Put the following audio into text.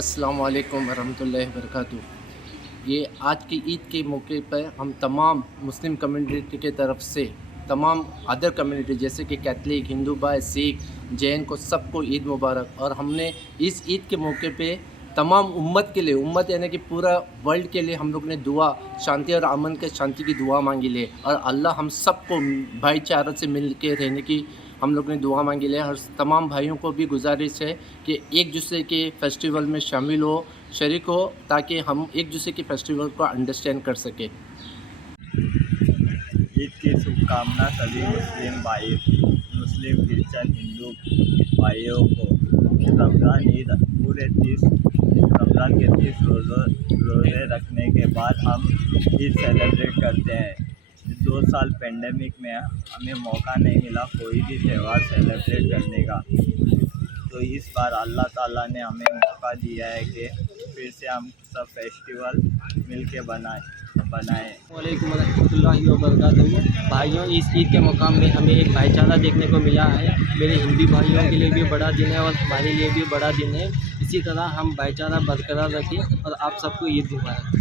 अस्सलाम वालेकुम वरहमतुल्लाहि वबरकातुहू। ये आज की ईद के मौके पर हम तमाम मुस्लिम कम्युनिटी के तरफ से तमाम अदर कम्युनिटी जैसे कि कैथलिक, हिंदू भाई, सिख, जैन को सबको ईद मुबारक। और हमने इस ईद के मौके पे तमाम उम्मत के लिए, उम्मत यानी कि पूरा वर्ल्ड के लिए हम लोग ने दुआ, शांति और अमन के शांति की दुआ मांगी ले। और अल्लाह हम सबको भाईचारा से मिल के रहने की हम लोग ने दुआ मांगी ले। और तमाम भाइयों को भी गुजारिश है कि एक दूसरे के फेस्टिवल में शामिल हो, शरीक हो, ताकि हम एक दूसरे के फेस्टिवल को अंडरस्टैंड कर सकें। ईद की शुभकामना सभी मुस्लिम भाई, मुस्लिम, क्रिश्चियन, हिंदू भाइयों को। रमज़ान ईद पूरे 30 रमज़ान के 30 रोज़े रखने के बाद हम ईद सेलिब्रेट करते हैं। 2 साल पेंडेमिक में हमें मौका नहीं मिला कोई भी त्यौहार सेलिब्रेट करने का, तो इस बार अल्लाह ताला ने हमें मौका दिया है कि फिर से हम सब फेस्टिवल मिल के बनाएँ। वालेकुम रहमतुल्लाहि व बरकातहू। भाइयों, इस ईद के मकाम में हमें एक भाईचारा देखने को मिला है। मेरे हिंदू भाइयों के लिए भी बड़ा दिन है और हमारे लिए भी बड़ा दिन है। इसी तरह हम भाईचारा बरकरार रखें और आप सबको ईद मुबारक।